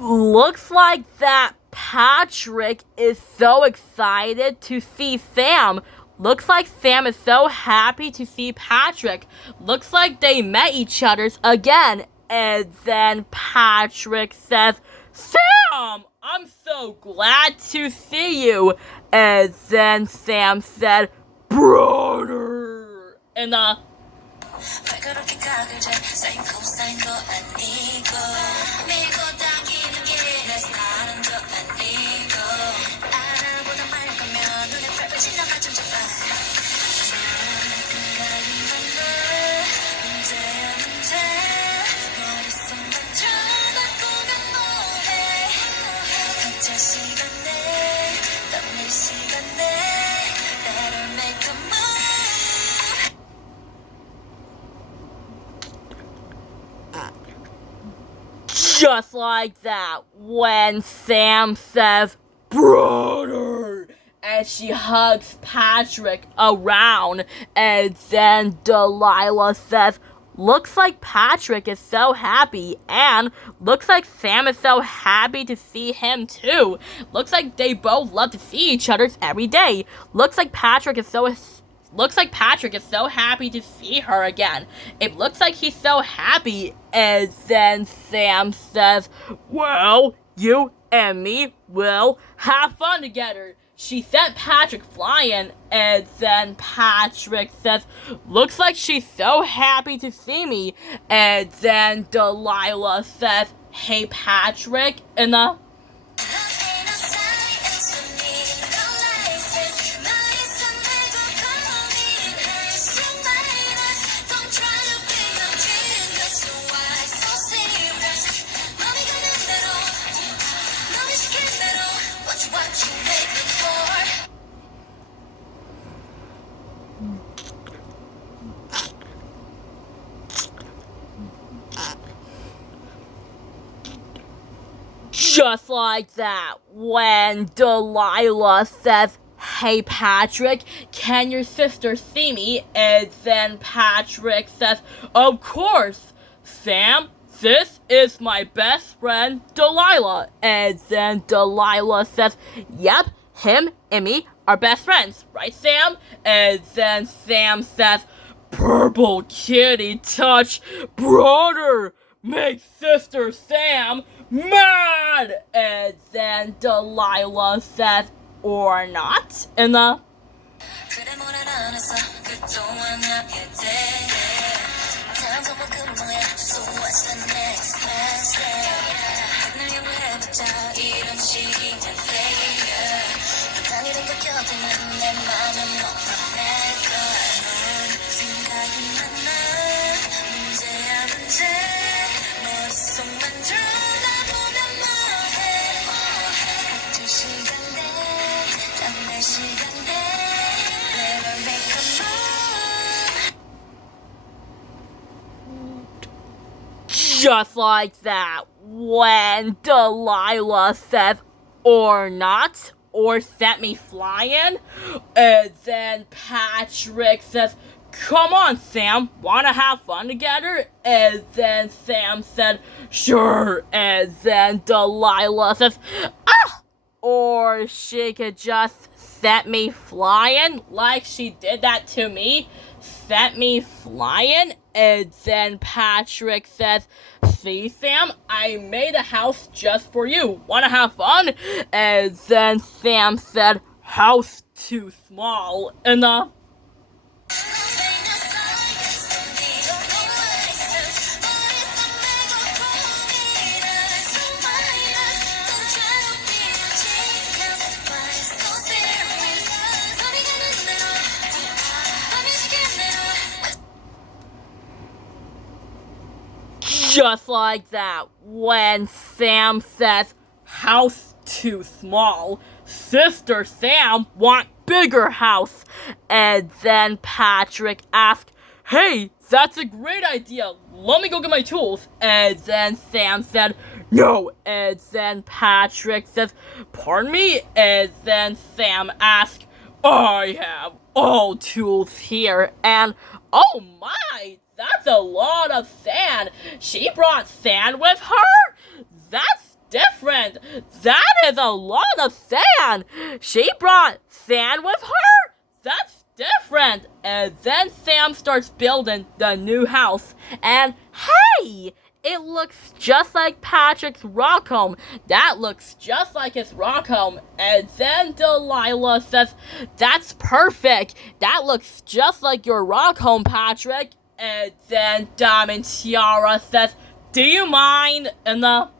Looks like that Patrick is so excited to see Sam. Looks like Sam is so happy to see Patrick. Looks like they met each other again. And then Patrick says, Sam, I'm so glad to see you. And then Sam said, brother. And just like that, when Sam says, brother, and she hugs Patrick around, and then Delilah says, looks like Patrick is so happy, and looks like Sam is so happy to see him too. Looks like they both love to see each other every day. Looks like Patrick is so happy to see her again. It looks like he's so happy. And then Sam says, well, you and me will have fun together. She sent Patrick flying, and then Patrick says, looks like she's so happy to see me. And then Delilah says, hey Patrick, and just like that, when Delilah says, hey Patrick, can your sister see me? And then Patrick says, of course, Sam, this is my best friend Delilah. And then Delilah says, yep, him and me are best friends, right Sam? And then Sam says, purple kitty touch, brother, make sister Sam mad. And then Delilah says, or not, in the just like that, when Delilah says, or not, or set me flying, and then Patrick says, come on Sam, wanna have fun together? And then Sam said, sure. And then Delilah says, ah, or she could just set me flying like she did that to me. Set me flying. And then Patrick says, see Sam, I made a house just for you. Wanna have fun? And then Sam said, house too small. And just like that, when Sam says, house too small, sister Sam want bigger house. And then Patrick asked, hey, that's a great idea, let me go get my tools. And then Sam said, no. And then Patrick says, pardon me? And then Sam asked, I have all tools here. And oh my, that's a lot of sand. She brought sand with her? That's different. That is a lot of sand. She brought sand with her? That's different. And then Sam starts building the new house. And hey! It looks just like Patrick's rock home. That looks just like his rock home. And then Delilah says, that's perfect. That looks just like your rock home, Patrick. And then Diamond Tiara says, do you mind? And the